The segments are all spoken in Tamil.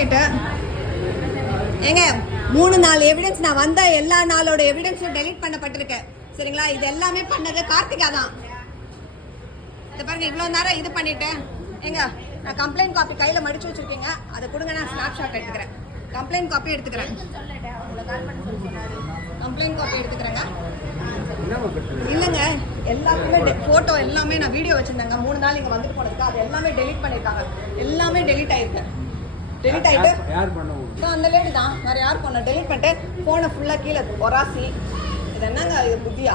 பண்ணிட்டு ஏங்க 3-4 எவிடன்ஸ் நான் வந்த எல்லா நாளோட எவிடன்ஸும் டெலீட் பண்ணப்பட்டிருக்கேன் சரிங்களா. இது எல்லாமே பண்ணது கார்த்திகா தான். இதை பாருங்க, இவ்வளோ நேரம் இது பண்ணிட்டேன். ஏங்க நான் கம்ப்ளைண்ட் காப்பி கையில் மடிச்சு வச்சிருக்கீங்க, அதை கொடுங்க, நான் ஸ்னாப்ஷாட் எடுத்துக்கிறேன். கம்ப்ளைண்ட் காப்பி எடுத்துக்கிறேன். கம்ப்ளைண்ட் காப்பி எடுத்துக்கிறேங்க. இல்லைங்க, எல்லாமே ஃபோட்டோ எல்லாமே நான் வீடியோ வச்சுருந்தேங்க. 3 நாள் இங்கே வந்துட்டு போனதுக்கு அது எல்லாமே டெலீட் பண்ணியிருக்காங்க. எல்லாமே டெலீட் ஆயிருக்கு. டெலிட் ஆகிட்டு அந்த லேடி தான், வேறு யார் பண்ண டெலிட் பண்ணிட்டு ஃபோனை ஃபுல்லாக கீழே ஒராசி. இது என்னங்க இது புத்தியா?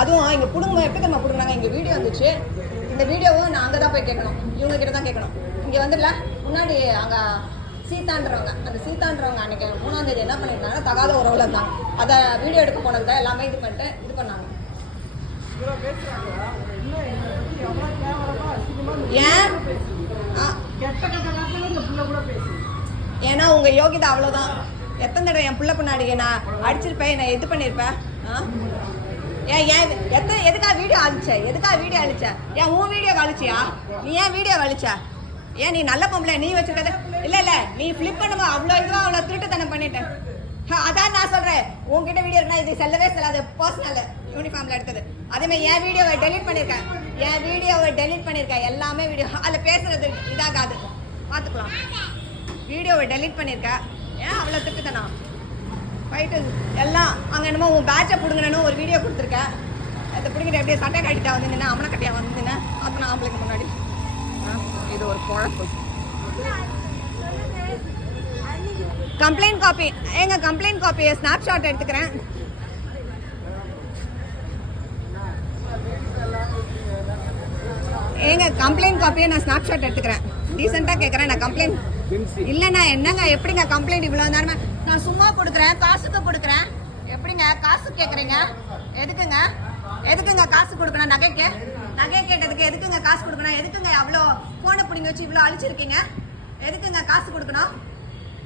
அதுவும் இங்கே பிடுங்க எப்படி நம்ம பிடுங்கினாங்க. இங்கே வீடியோ வந்துச்சு. இந்த வீடியோவும் நான் அங்கே தான் போய் கேட்கணும், இவங்க கிட்ட தான் கேட்கணும். இங்கே வந்துடல முன்னாடி அங்கே சீதான்றவங்க, அந்த சீதான்றவங்க அன்றைக்கி 3ஆம் தேதி என்ன பண்ணியிருந்தாங்க, தகாத உறவில் இருந்தாங்க. அதை வீடியோ எடுக்க போனது தான் எல்லாமே இது பண்ணிட்டு இது பண்ணாங்க. ஏன்? ஏன்னா உங்க யோகிதா அவ்வளவுதான். எத்தனை தடவை என் பிள்ளை பின்னாடி நான் அடிச்சிருப்பேன், நான் இது பண்ணிருப்பேன். ஏன் ஏன் எதுக்காக வீடியோ அழிச்ச? எதுக்காக வீடியோ அழிச்ச? ஏன் உன் வீடியோ அழிச்சியா? நீ ஏன் வீடியோ அழிச்ச? ஏன் நீ நல்ல பொம்பளை, நீ வச்சிருக்கத இல்ல நீ ஃபிளிப் பண்ணுமா? அவ்வளோ இதுவா அவ்வளோ திருட்டுத்தனம் பண்ணிட்டேன். அதான் நான் சொல்றேன், உன்கிட்ட வீடியோ இருந்தா இது செல்லவே செல்லாது. பர்சனல் யூனிஃபார்ம்ல எடுத்தது. அதே மாதிரி என் வீடியோவை டெலீட் பண்ணிருக்கேன். என் வீடியோவை டெலீட் பண்ணிருக்கேன். எல்லாமே வீடியோ அதில் பேசுறது இதாகாது, பார்த்துக்கலாம். வீடியோவை டெலீட் பண்ணியிருக்கேன். ஏன் அவ்வளோ திட்டுத்தனம் போயிட்டு எல்லாம் அங்கே என்னமோ உன் பேட்சை பிடுங்கணுன்னு ஒரு வீடியோ கொடுத்துருக்கேன். அதை பிடிக்கிட்டு எப்படியே சட்டை கட்டிட்டா வந்திருந்தேன், அம்மனை கட்டியா வந்திருந்தேன். அத்தனை ஆம்பளைக்கு முன்னாடி இது ஒரு குழப்பு. கம்ப்ளைண்ட் காப்பி ஏங்க, கம்ப்ளைண்ட் காப்பியை ஸ்னாப்ஷாட் எடுத்துக்கிறேன். ஏங்க கம்ப்ளைண்ட் காப்பியை நான் ஸ்னாப்ஷாட் எடுத்துக்கிறேன். டீசெண்டாக கேட்குறேன். நான் கம்ப்ளைண்ட் இல்லைண்ணா என்னங்க, எப்படிங்க கம்ப்ளைண்ட் இவ்வளோ நேரமே? நான் சும்மா கொடுக்குறேன், காசுக்கு கொடுக்குறேன். எப்படிங்க காசு கேட்குறீங்க? எதுக்குங்க எதுக்குங்க காசு கொடுக்கணும்? நகை கேட்டதுக்கு எதுக்குங்க காசு கொடுக்கணும்? எதுக்குங்க அவ்வளோ ஃபோனை பிடிங்க வச்சு இவ்வளோ அழிச்சிருக்கீங்க? எதுக்குங்க காசு கொடுக்கணும்?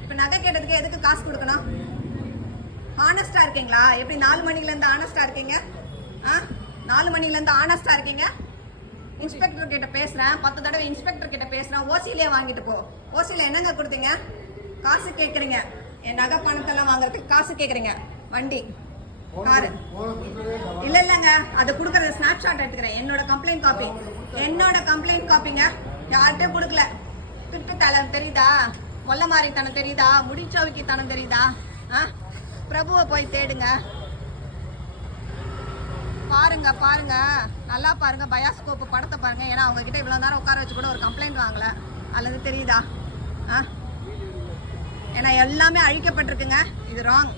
இப்போ நகை கேட்டதுக்கு எதுக்கு காசு கொடுக்கணும்? ஆனஸ்டாக இருக்கீங்களா? எப்படி 4 மணிலேருந்து ஆனஸ்டாக இருக்கீங்க? 4 மணிலேருந்து ஆனஸ்டாக இருக்கீங்க. இன்ஸ்பெக்டர் கிட்ட பேசுகிறேன், 10 தடவை இன்ஸ்பெக்டர் கிட்ட பேசுகிறேன். ஓசியிலே வாங்கிட்டு போ. ஓசியில் என்னங்க கொடுத்தீங்க? காசு கேட்குறீங்க. என் நகை பணத்தெல்லாம் வாங்குறதுக்கு காசு கேட்குறீங்க. வண்டி காரு இல்லைங்க, அதை கொடுக்குறது ஸ்னாப்ஷாட் எடுத்துக்கிறேன். என்னோட கம்ப்ளைண்ட் காப்பிங்க. யார்கிட்டையும் கொடுக்கல. திருட்டு தனம் தெரியுதா? மொல்ல மாறித்தனம் தெரியுதா? முடிச்சோவிக்கித்தனம் தெரியுதா? பிரபுவை போய் தேடுங்க. பாருங்க நல்லா பாருங்க. பயாஸ்கோப்பு படத்தை பாருங்க. ஏன்னா அவங்க கிட்ட இவ்வளோ நேரம் உட்கார வச்சு கூட ஒரு கம்ப்ளைண்ட் வாங்கல. அல்லது தெரியுதா? ஏன்னா எல்லாமே அழிக்கப்பட்டிருக்குங்க. இது ராங்.